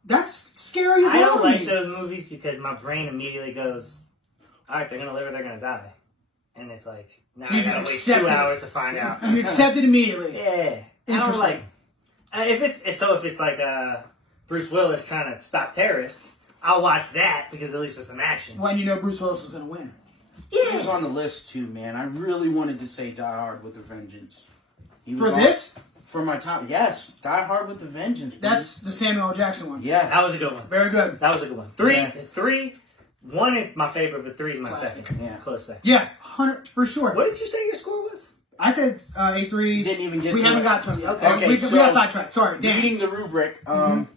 That's scary as hell. I don't like those movies because my brain immediately goes, all right, they're gonna live or they're gonna die. And it's like, now I gotta wait 2 hours to find out. You accept it immediately. Yeah. I don't like, if it's like Bruce Willis trying to stop terrorists, I'll watch that because at least there's some action. When you know Bruce Willis is going to win. He was on the list too, man. I really wanted to say Die Hard with a Vengeance. For this? For my top, yes. Die Hard with a Vengeance. Please. That's the Samuel L. Jackson one. Yes. That was a good one. Very good. That was a good one. Three, one is my favorite, but 3 is my Classic. second. Yeah. Close second. Yeah, 100 for sure. What did you say your score was? I said A3. Didn't even get we to haven't it. got to it yet. Okay, we so got sidetracked. Sorry, Dan. Reading the rubric, and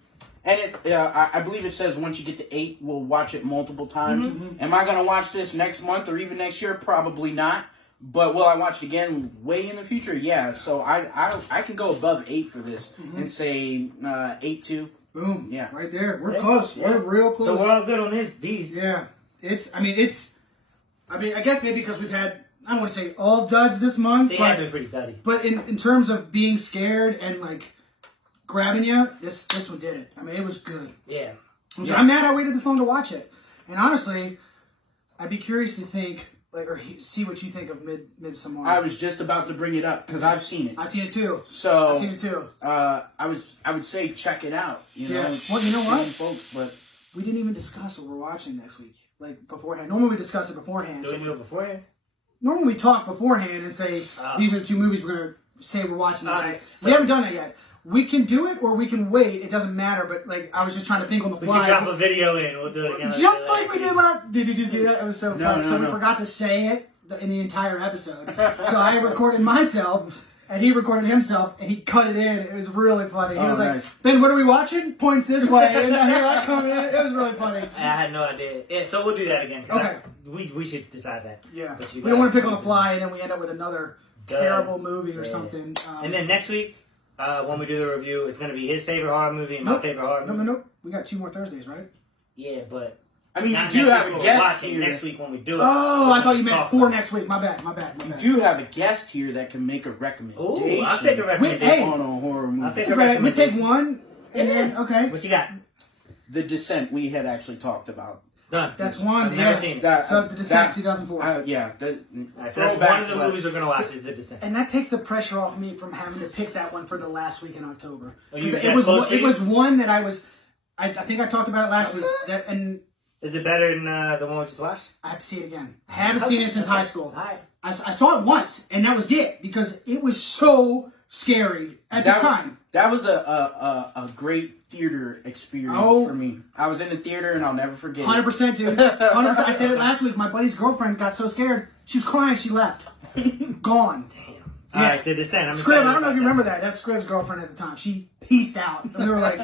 I believe it says once you get to 8, we'll watch it multiple times. Am I going to watch this next month or even next year? Probably not. But will I watch it again way in the future? Yeah. So I can go above 8 for this and say 8-2. Boom. Yeah. Right there. We're close. Yeah. We're real close. So we're all good on these. Yeah. I guess maybe because we've had, I don't want to say all duds this month. They have been pretty duddy. But in terms of being scared and like grabbing you, this one did it. I mean, it was good. Yeah. I'm mad I waited this long to watch it. And honestly, I'd be curious to think, like, or see what you think of Midsommar. I was just about to bring it up because I've seen it. I've seen it too. So I've seen it too. I would say check it out. You know, well, you know what, folks, but we didn't even discuss what we're watching next week, like beforehand. Normally we discuss it beforehand. Do we do it beforehand? Normally we talk beforehand and say these are the 2 movies we're gonna say we're watching next week. So we haven't done that yet. We can do it or we can wait. It doesn't matter. But like I was just trying to think on the fly. We can drop a video in. We'll do it again. Just like we did last. Did you see that? It was so fun. No. We forgot to say it in the entire episode. So I recorded myself, and he recorded himself, and he cut it in. It was really funny. He was like, nice. Ben, what are we watching? Points this way, and here I come in. It was really funny. I had no idea. Yeah, so we'll do that again. Okay. We should decide that. Yeah. But We don't want to pick on the fly, and then we end up with another Duh. terrible movie or something. And then next week, when we do the review, it's going to be his favorite horror movie and my favorite horror movie. No. We got 2 more Thursdays, right? Yeah, but... I mean, not you do next have week a when guest we're watching, here. next week when we do it. Oh, I thought you meant talk 4 about next week. My bad. You do have a guest here that can make a recommendation. Ooh, I'll take a recommendation. On a horror movie. I'll take So a we recommendation. take one, and then, okay. What you got? The Descent we had actually talked about. Done. That's one. I've never seen it. So The Descent, 2004. Yeah. So that's one of the movies we're going to watch is The Descent. And that takes the pressure off me from having to pick that one for the last week in October. Oh, you- it that's was close to it you? was one that I think I talked about it last week. And Is it better than the one we just watched? I have to see it again. I haven't seen it since high school. All right. I saw it once, and that was it because it was so scary at the time. That was a great theater experience for me. I was in the theater and I'll never forget 100%, dude. 100%. I said it last week. My buddy's girlfriend got so scared, she was crying. She left. Gone. Damn. Yeah. All right, The Descent. I'm Scrib, excited I don't know if about you remember that. That's Scrib's girlfriend at the time. She peaced out. And we were like,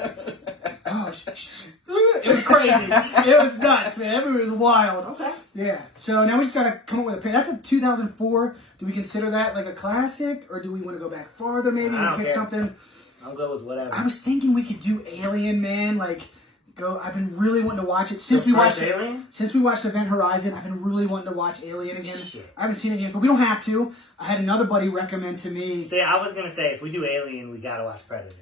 oh, it was crazy. It was nuts, man. That movie was wild. Okay. Yeah. So now we just got to come up with a pick. That's a 2004. Do we consider that like a classic? Or do we want to go back farther maybe I and don't pick care. something? I'll go with whatever. I was thinking we could do Alien, man. I've been really wanting to watch it since we watched Alien. Since we watched Event Horizon. I've been really wanting to watch Alien again. Shit. I haven't seen it yet, but we don't have to. I had another buddy recommend to me. See, I was going to say, if we do Alien, we got to watch Predator.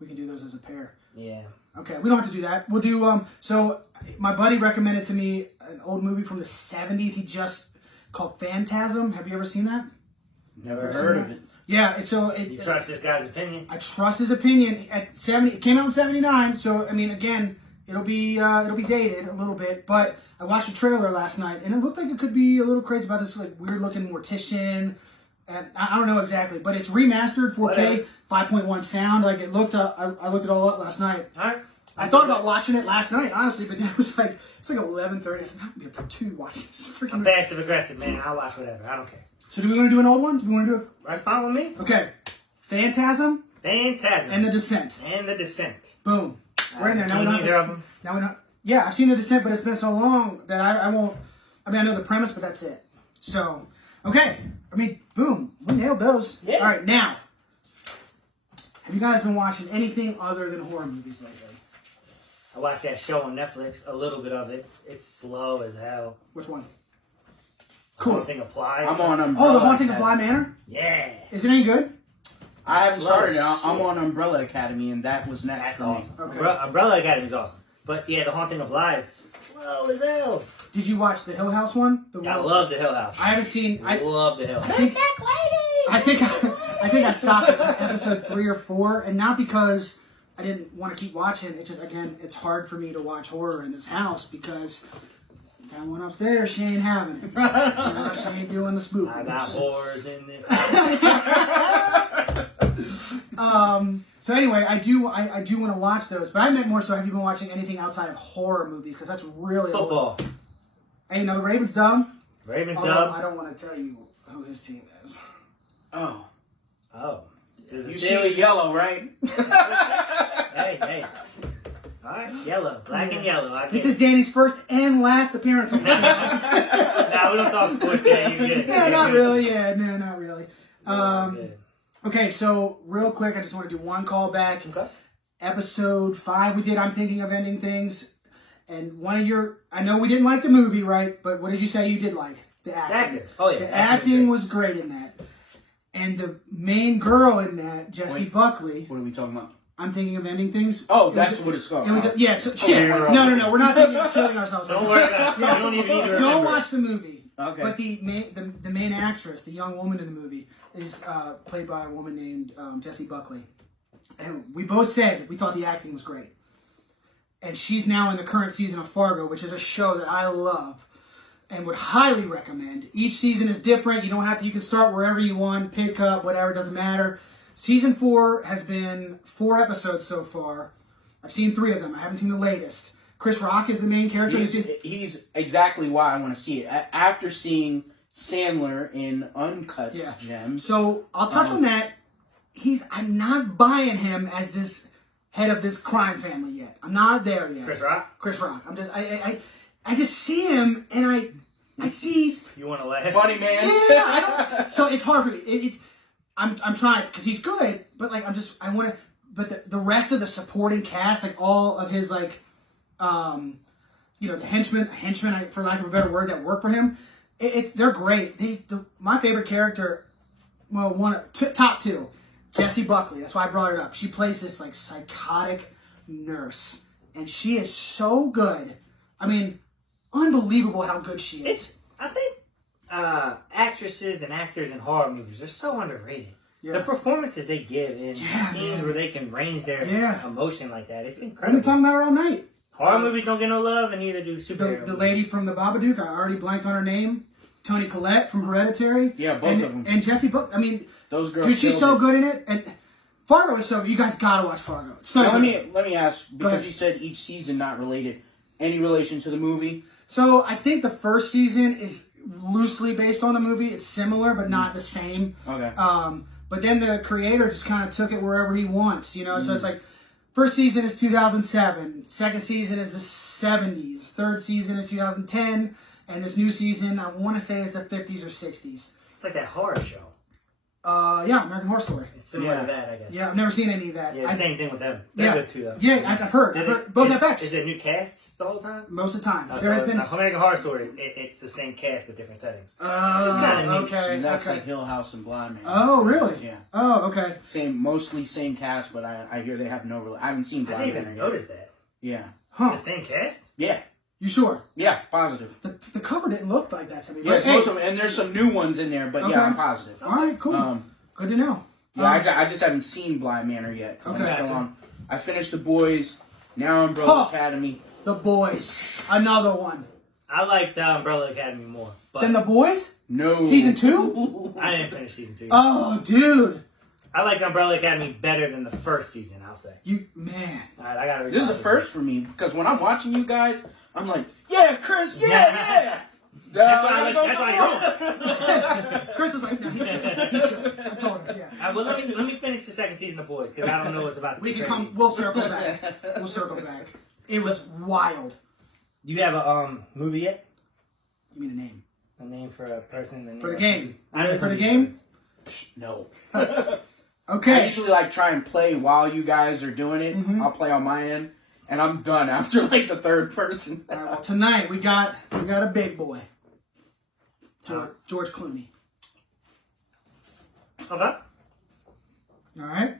We can do those as a pair. Yeah. Okay, we don't have to do that. We'll do, so my buddy recommended to me an old movie from the 70s he just called Phantasm. Have you ever seen that? Never heard of it. Yeah, You trust this guy's opinion? I trust his opinion. At 70, it came out in 79, so I mean, again, it'll be dated a little bit. But I watched the trailer last night, and it looked like it could be a little crazy about this like weird looking mortician. And I don't know exactly, but it's remastered 4K, 5.1 sound. Like it looked. I looked it all up last night. All right. I thought about watching it last night, honestly, but then it's like 11:30. I said, I'm not gonna be up till 2 watching this freaking. I'm passive aggressive, man. I'll watch whatever. I don't care. So do we want to do an old one? Do we want to do it? That's fine with me. Okay. Phantasm. Phantasm. And The Descent. Boom. We're in there. Now we don't have either of them. Now we don't. Yeah, I've seen The Descent, but it's been so long that I won't. I mean, I know the premise, but that's it. So, okay. I mean, boom. We nailed those. Yeah. All right, now. Have you guys been watching anything other than horror movies lately? I watched that show on Netflix, a little bit of it. It's slow as hell. Which one? Cool. Haunting of Bly. I'm on Umbrella. Oh, The Haunting of Academy. Bly Manor? Yeah. Is it any good? I haven't Slow started. as I'm shit. on Umbrella Academy, and that was next That's for me. awesome. Okay. Umbrella Academy is awesome. But yeah, The Haunting of Bly is slow as hell. Did you watch the Hill House one? I love the Hill House. I haven't seen. I love the Hill House. I think I stopped at episode 3 or 4, and not because I didn't want to keep watching. It's just, again, it's hard for me to watch horror in this house because that one upstairs, she ain't having it. You know, she ain't doing the spook. I got whores in this house. So anyway, I do want to watch those, but I meant more so. Have you been watching anything outside of horror movies? Because that's really Football. Hey, no, the Ravens dumb. Ravens Although dub. I don't want to tell you who his team is. Oh. Oh. You see the yellow, right? Hey. All right, yellow. Black and yellow. This is Danny's first and last appearance on the show. Nah, we don't talk sports yet. You're good. No, not really. Yeah, no, not really. Good. Okay, so real quick, I just want to do one call back. Okay. Episode 5 we did, I'm Thinking of Ending Things. And one of your, I know we didn't like the movie, right? But what did you say you did like? The acting. Acting. Oh, yeah. The Acting acting was was great in that. And the main girl in that, Jessie Wait. Buckley, What are we talking about? I'm Thinking of Ending Things. Oh, It that's was- what it's called. It was, yeah, so, yeah. you're wrong. No, we're not thinking of killing ourselves. Don't worry about it. Yeah. You don't even need to remember. Don't watch the movie. Okay. But the main actress, the young woman in the movie, is played by a woman named Jessie Buckley. And we both said we thought the acting was great. And she's now in the current season of Fargo, which is a show that I love and would highly recommend. Each season is different. You don't have to. You can start wherever you want, pick up, whatever. It doesn't matter. Season 4 has been 4 episodes so far. I've seen 3 of them. I haven't seen the latest. Chris Rock is the main character. He's exactly why I want to see it. After seeing Sandler in Uncut Gems. So I'll touch on that. I'm not buying him as this head of this crime family yet. I'm not there yet. Chris Rock? I'm just I just see him and I see. You want to laugh? Funny man. Yeah. So it's hard for me. I'm trying because he's good, but like I want to. But the rest of the supporting cast, like all of his like, the henchmen, for lack of a better word, that work for him, they're great. My favorite character, well, top 2, Jessie Buckley. That's why I brought it up. She plays this like psychotic nurse, and she is so good. I mean, unbelievable how good she is. I think actresses and actors in horror movies are so underrated. Yeah. The performances they give in scenes where they can range their emotion like that, it's We've incredible. been talking about her all night. Horror movies don't get no love, and neither do superhero The movies. lady from the Babadook, I already blanked on her name. Toni Collette from Hereditary. Yeah, both of them. And Jessie Buckley. I mean, Those girls. dude, she's so killed it. good in it. And Fargo is so good. You guys gotta watch Fargo. It's so Now, good. let me ask, because ahead. you said each season not related. Any relation to the movie? So I think the first season is loosely based on the movie. It's similar, but not the same. Okay. But then the creator just kind of took it wherever he wants, So it's like, first season is 2007, second season is the 70s, third season is 2010, and this new season, I want to say, is the 50s or 60s. It's like that horror show. Yeah, American Horror Story. It's similar to that, I guess. Yeah, I've never seen any of that. Yeah, same thing with them. They're good too, though. Yeah, I've heard. Both FX. Is it new casts the whole time? Most of the time. There has been American Horror Story. It's the same cast but different settings. Which is kind of okay. And that's like Hill House and Bly Man. Oh, really? Yeah. Oh, okay. Mostly same cast, but I hear they have no. I haven't seen Bly Man. I didn't even notice that. Yeah. Huh? The same cast? Yeah. You sure? Yeah, positive. The cover didn't look like that to me. Yeah, most of them, and there's some new ones in there, but yeah, I'm positive. All right, cool. Good to know. Yeah, I just haven't seen Bly Manor yet. Okay. I'm still on. I finished The Boys. Now Umbrella Academy. The Boys. Another one. I like the Umbrella Academy more. But Than The Boys? No. Season 2? I didn't finish season 2 yet. Oh, dude. I like Umbrella Academy better than the first season, I'll say. Man. All right, I gotta read. This is a first for me because when I'm watching you guys, I'm like, yeah, Chris, yeah. That's why I know. Chris was like, no, he's good. I told him, yeah. Well, let me finish the second season of Boys because I don't know what's about to be crazy. We'll circle back. It was wild. Do you have a movie yet? You mean a name? A name for a person? For the game. For the game? game? No. Okay. I usually like try and play while you guys are doing it. Mm-hmm. I'll play on my end, and I'm done after like the third person. All right, well, tonight we got a big boy. George Clooney. Okay. All right.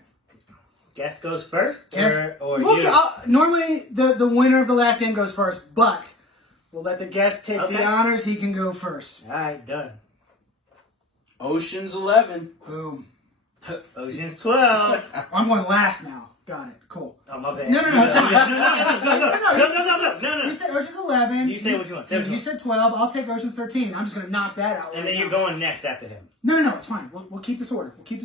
Guest goes first, or well, you? Normally the winner of the last game goes first, but we'll let the guest take the honors. He can go first. All right, done. Ocean's 11. Boom. Ocean's 12. I'm going last now. Got it. Cool. Oh, my bad. No, it's fine. No. You said Ocean's 11. You say what you want. You said 12. I'll take Ocean's 13. I'm just going to knock that out. And then you're going next after him. No. It's fine. We'll keep this order. Keep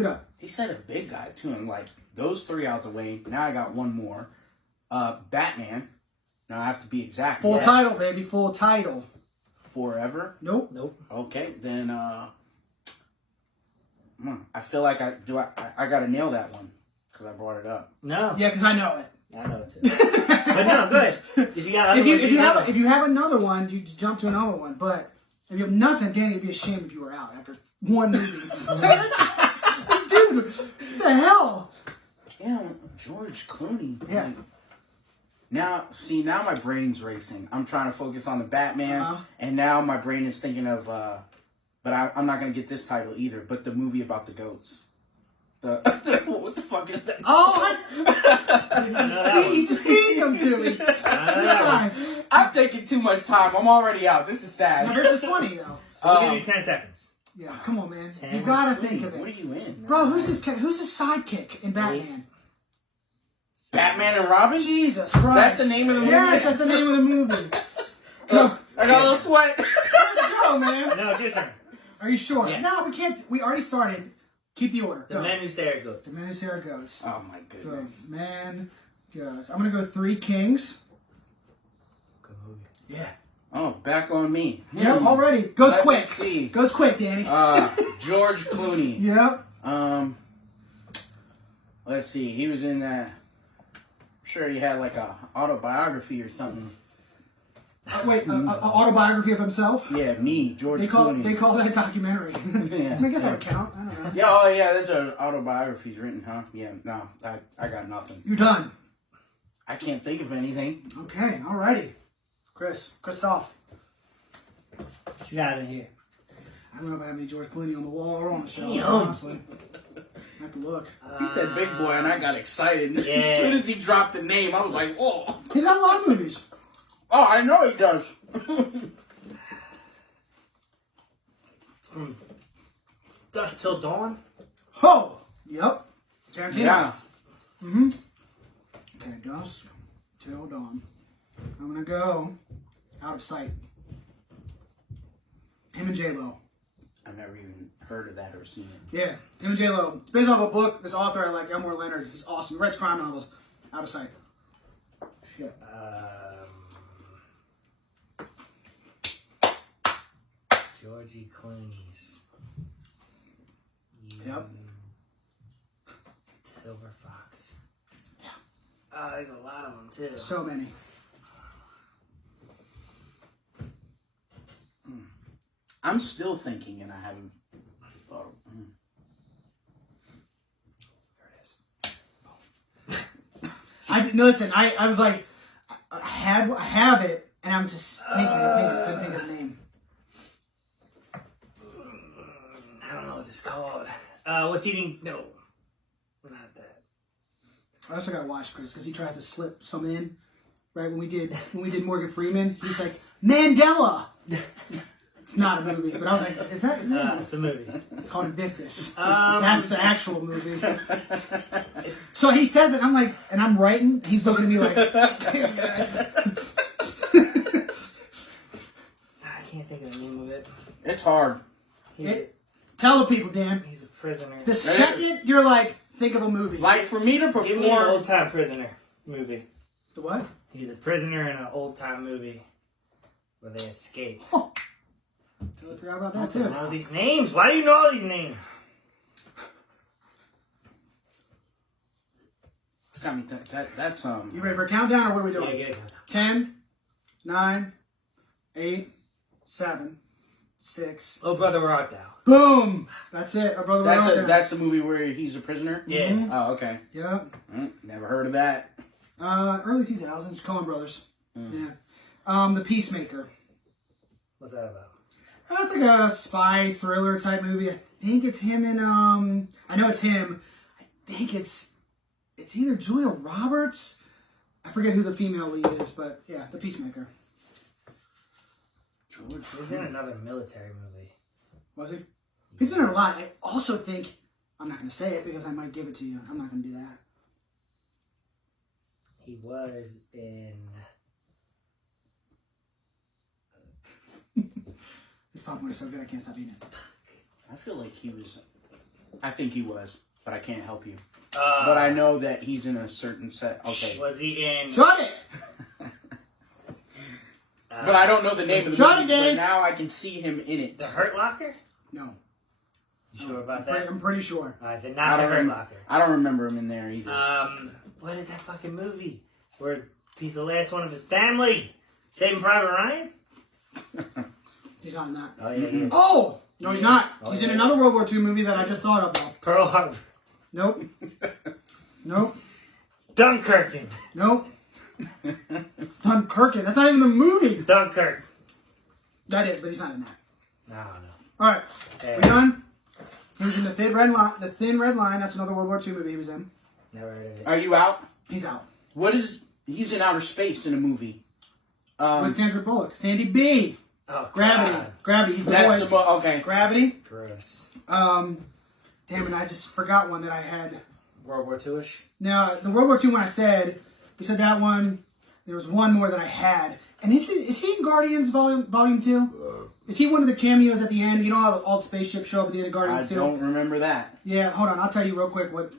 it up. He said a big guy too, and like those three out the way. Now I got one more. Batman. Now I have to be exact. Full title, baby. Full title. Forever. Nope. Okay, then I feel like I gotta nail that one because I brought it up. No. Yeah, because I know it. I know it too. But no, good. If you have another one, you jump to another one. But if you have nothing, Danny, it'd be a shame if you were out after one movie. Dude, what the hell? Yeah, George Clooney. Yeah. Now my brain's racing. I'm trying to focus on the Batman, and now my brain is thinking of, but I'm not going to get this title either, but the movie about the goats. What the fuck is that? Oh, he just feed them to me. I'm taking too much time. I'm already out. This is sad. Now, this is funny, though. We'll give you 10 seconds. Yeah, come on, man. You got to think of it. What are you in? Bro, who's his sidekick in Batman? Batman and Robin? Jesus Christ. That's the name of the movie? Yes, that's the name of the movie. Go. I got a little sweat. Let's go, man. No, it's your turn. Are you sure? Yes. No, we can't. We already started. Keep the order. The Man Who Stare at Goats. The Man Who Stare at Goats. Oh, my goodness. The Man Goats. I'm going to go Three Kings. Good movie. Yeah. Oh, back on me. Yep, already. Goes Let quick. me see. Goes quick, Danny. George Clooney. Yep. Let's see. He was in that. I'm sure he had like a autobiography or something. Wait, an autobiography of himself? Yeah, me, George Clooney. They call that a documentary. Yeah. I guess that would count. I don't know. Yeah, that's an autobiography's written, huh? Yeah, no, I got nothing. You're done. I can't think of anything. Okay, alrighty. Christoph. What you got in here? I don't know if I have any George Clooney on the wall or on the shelf, Damn. honestly. I have to look. He said big boy, and I got excited. Yeah. As soon as he dropped the name, I was like, whoa. He's got a lot of movies. Oh, I know he does. From Dusk Till Dawn? Oh! Yep. Tarantino. Yeah. Mm-hmm. Okay, Dusk Till Dawn. I'm gonna go Out of Sight. Him and J-Lo. I've never even heard of that or seen it. Yeah, him and J-Lo. It's based off a book. This author I like, Elmore Leonard. He's awesome. He writes crime novels. Out of Sight. Shit. Georgie Clooney's. Yep. Silver Fox. Yeah. There's a lot of them too. So many. I'm still thinking, and I haven't thought of listen, I was like, I have it, and I was just thinking, I couldn't think of the name. I don't know what it's called. What's eating? No, not that. I also gotta watch Chris because he tries to slip some in. Right when we did Morgan Freeman, he's like Mandela. It's not a movie, but I was like, is that? It's a movie. It's called Invictus. That's the actual movie. So he says it. I'm like, and I'm writing. He's looking at me like. I can't think of the name of it. It's hard. Tell the people, Dan. He's a prisoner. The second you're like, think of a movie. Like for me to Give me an perform. old time prisoner movie. The what? He's a prisoner in an old time movie where they escape. Oh. Totally forgot about that I too. don't know these names. Why do you know all these names? Got me that's You ready for a countdown or what are we doing? Yeah, get it. 10, 9, 8, 7, 6. Oh, brother, where art thou? Boom! That's it. Our brother. that's the movie where he's a prisoner. Yeah. Mhm. Oh, okay. Yep. Never heard of that. Early 2000s. Coen Brothers. Yeah. The Peacemaker. What's that about? It's like a spy thriller type movie. I think it's him and I know it's him. I think it's either Julia Roberts. I forget who the female lead is, but yeah, The Peacemaker. George. He was in another military movie. Was he? He's been in a lot. I also think I'm not going to say it because I might give it to you. I'm not going to do that. He was in. This popcorn is so good I can't stop eating it. I feel like he was. I think he was, but I can't help you. But But I know that he's in a certain set. Okay. Was he in? Shut it! But I don't know the name of the Shut movie. it, Dave! But now I can see him in it. The Hurt Locker? No. You sure about that? I'm pretty sure. Alright, then not the Hurt Locker. I don't remember him in there either. What is that fucking movie? Where he's the last one of his family? Saving Private Ryan? He's not in that. Oh yeah, he is. Oh! No, he's not. Oh, He's yeah. in another World War II movie that I just thought about. Pearl Harbor. Nope. Nope. Dunkirk. Nope. Dunkirk. That's not even the movie. Dunkirk. That is, but he's not in that. I don't know. All right. Yeah. We done? He was in The Thin Red Line. The Thin Red Line. That's another World War II movie he was in. Never heard of it. Are you out? He's out. He's in outer space in a movie. With Sandra Bullock. Sandy B. Oh, Gravity. God. Gravity. He's the That's voice. okay. Gravity. Gross. Damn it, I just forgot one that I had. World War II-ish? Now, the World War II one I said, we said that one. There was one more that I had. And is he in Guardians Volume 2? Is he one of the cameos at the end? You know how all the spaceships show up at the end of Guardians 2? I don't remember that. Yeah, hold on. I'll tell you real quick what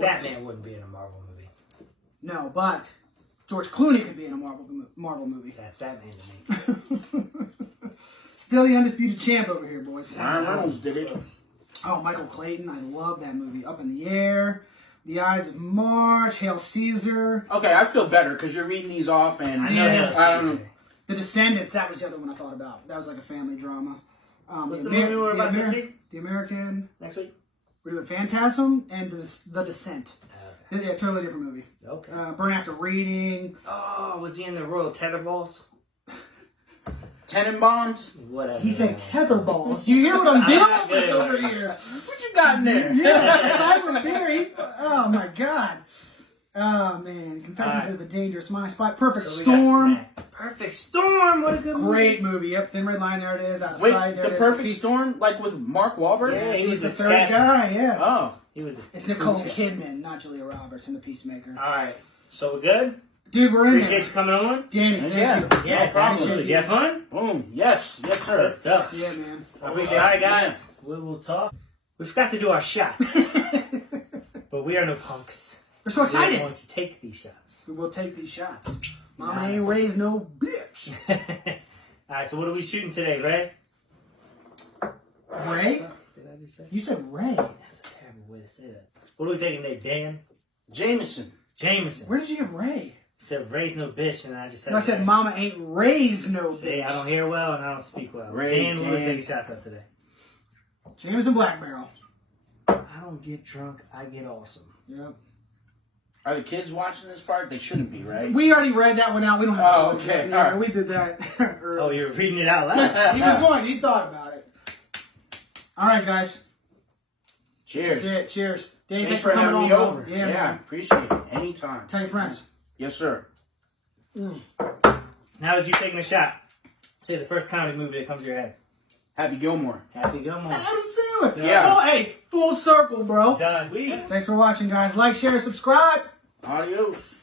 Batman wouldn't be in a Marvel movie. No, but George Clooney could be in a Marvel movie. That's Batman to me. Still the undisputed champ over here, boys. Ryan Reynolds did it. Oh, Michael Clayton. I love that movie. Up in the Air, The Ides of March, Hail Caesar. Okay, I feel better because you're reading these off, and I know Hail I don't know. Caesar. The Descendants. That was the other one I thought about. That was like a family drama. What's the movie we're about to see? The American. Next week? We're doing Phantasm and The Descent. Okay. Yeah, totally different movie. Okay. Burn After Reading. Oh, was he in the Royal Tetherballs? Tenenbaums? Whatever. He said tetherballs. You hear what I'm dealing not with good. over here? What you got in there? Yeah, Simon Beer. Oh my God. Oh man, Confessions All of a Dangerous Mind. Spot. Perfect So we got Storm. Smack. Perfect Storm. What a good movie. Great movie. Yep, Thin Red Line. There it is. Out of Wait, sight. There The it is. Perfect Storm, like with Mark Wahlberg? Yeah, he He's was the the third scat- guy. Yeah. Oh. He was. It's Nicole Kidman, not Julia Roberts, in The Peacemaker. All right. So we're good. Dude, we're in Appreciate there. you coming on. Danny, thank Yeah. you. Yes, problem. absolutely. Did you have fun? Boom. Yes. Yes, sir. Good stuff. Yeah, man. I appreciate it. All right, guys. We will talk. We forgot to do our shots, but we are no punks. We're so We're excited. going to take these shots. We will take these shots. Mama ain't raised no bitch. All right. So what are we shooting today, Ray? Ray? Did I just say? You said Ray. That's a terrible way to say that. What are we taking today, Dan? Jameson. Jameson. Where did you get Ray? Said Ray's no bitch, and I just said. No, I said Mama ain't raised no See, I bitch. don't hear well and I don't speak well. Ray, Dan, what are we Dan. taking shots of today? Jameson Black Barrel. I don't get drunk. I get awesome. Yep. Are the kids watching this part? They shouldn't be, right? We already read that one out. We don't have to. Okay. Yeah, right. We did that. Oh, you're reading it out loud. He was going. He thought about it. All right, guys. Cheers. That's it. Cheers. Dave, Thanks for having me over. Yeah, man. Appreciate it. Anytime. Tell your friends. Yes, sir. Now that you've taken a shot, say the first comedy movie that comes to your head. Happy Gilmore. Happy Gilmore. Adam Sandler. Yeah. Oh, hey, full circle, bro. Done. Thanks for watching, guys. Like, share, subscribe. Adios.